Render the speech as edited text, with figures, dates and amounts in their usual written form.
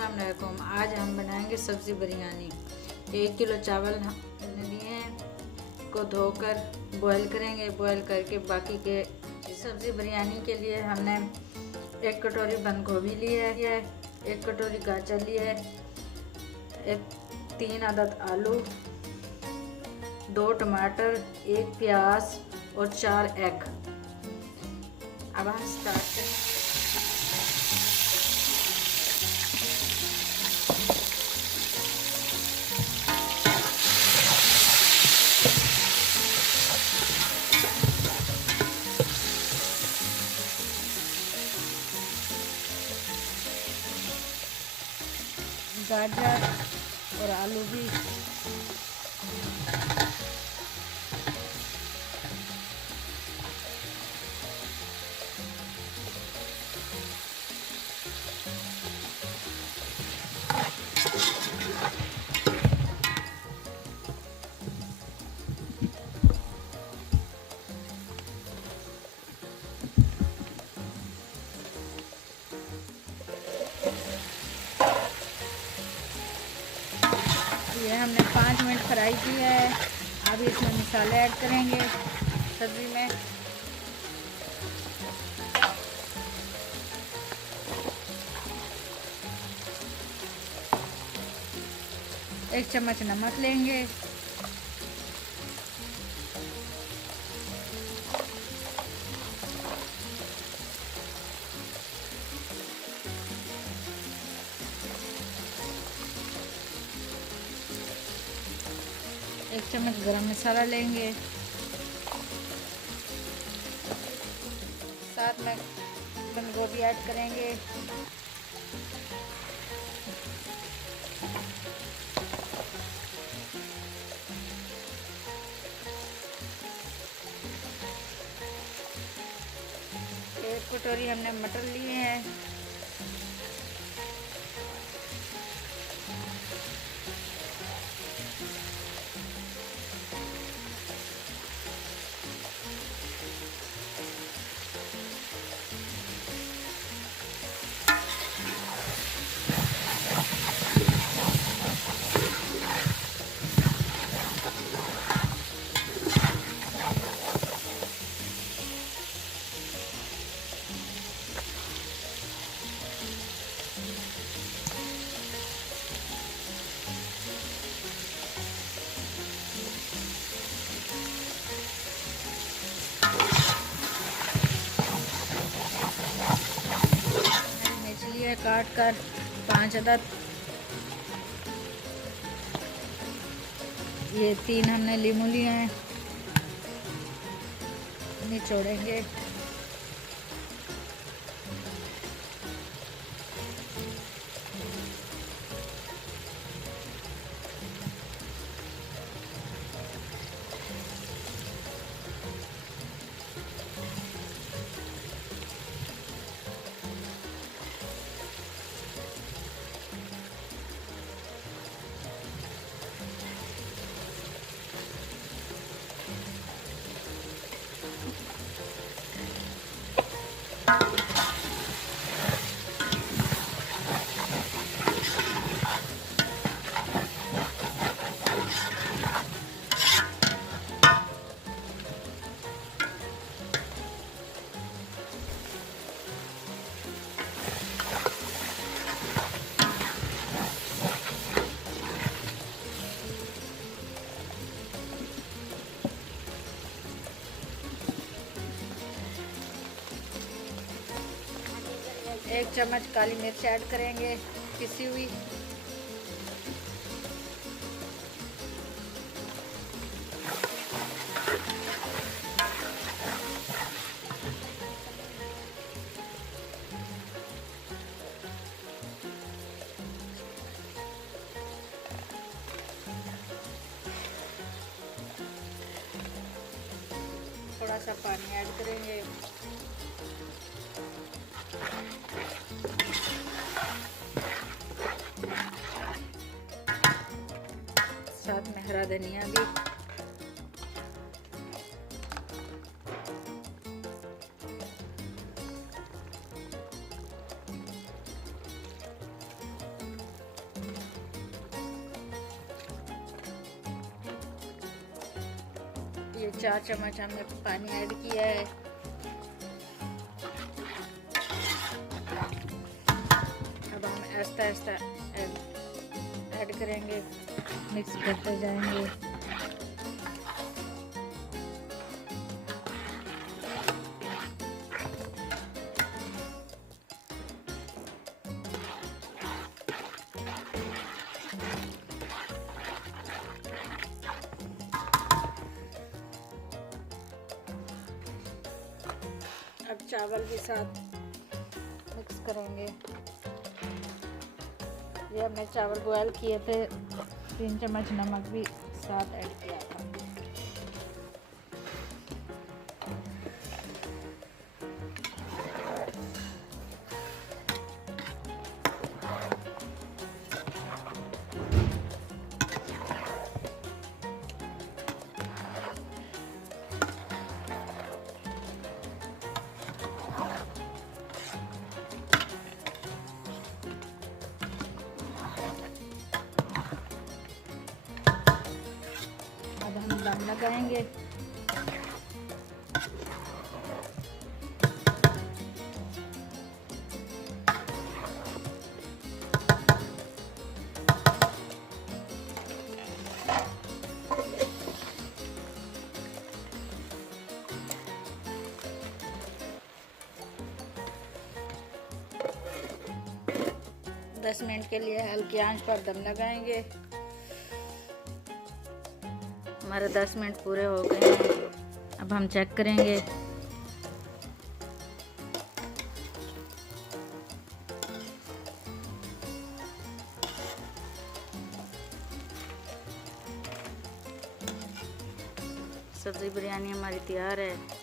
अस्सलाम वालेकुम। आज हम बनाएंगे सब्ज़ी बिरयानी। 1 किलो चावल हमने लिए हैं, को धोकर बॉईल करेंगे। बॉईल करके बाकी के सब्ज़ी बिरयानी के लिए हमने 1 कटोरी बंद गोभी ली है, 1 कटोरी गाजर ली है, 3 अदद आलू, 2 टमाटर, 1 प्याज और 4 एग। अब हम स्टार्ट करें। गाजर और आलू भी ये हमने 5 मिनट फ्राई किया है। अब इसमें मसाले ऐड करेंगे सब्ज़ी में। एक चम्मच नमक लेंगे, एक चम्मच गरम मसाला लेंगे, साथ में बंद गोभी ऐड करेंगे, एक कटोरी हमने मटर लिए हैं, काट कर 5 अदद, ये 3 हमने लीमू लिए हैं, निचोड़ेंगे। एक चम्मच काली मिर्च ऐड करेंगे पिसी हुई, थोड़ा सा पानी ऐड करेंगे, साथ में हरा धनिया भी, ये 4 चम्मच हमने पानी ऐड किया है। अब हम आहिस्ता आहिस्ता ऐड करेंगे, मिक्स करते जाएंगे। अब चावल के साथ मिक्स करेंगे। ये हमने चावल बॉयल किए थे, 3 चम्मच नमक भी साथ ऐड किया था। अब हम दम लगाएंगे। दस मिनट के लिए हल्की आंच पर दम लगाएंगे। हमारे 10 मिनट पूरे हो गए हैं। अब हम चेक करेंगे। सब्ज़ी बिरयानी हमारी तैयार है।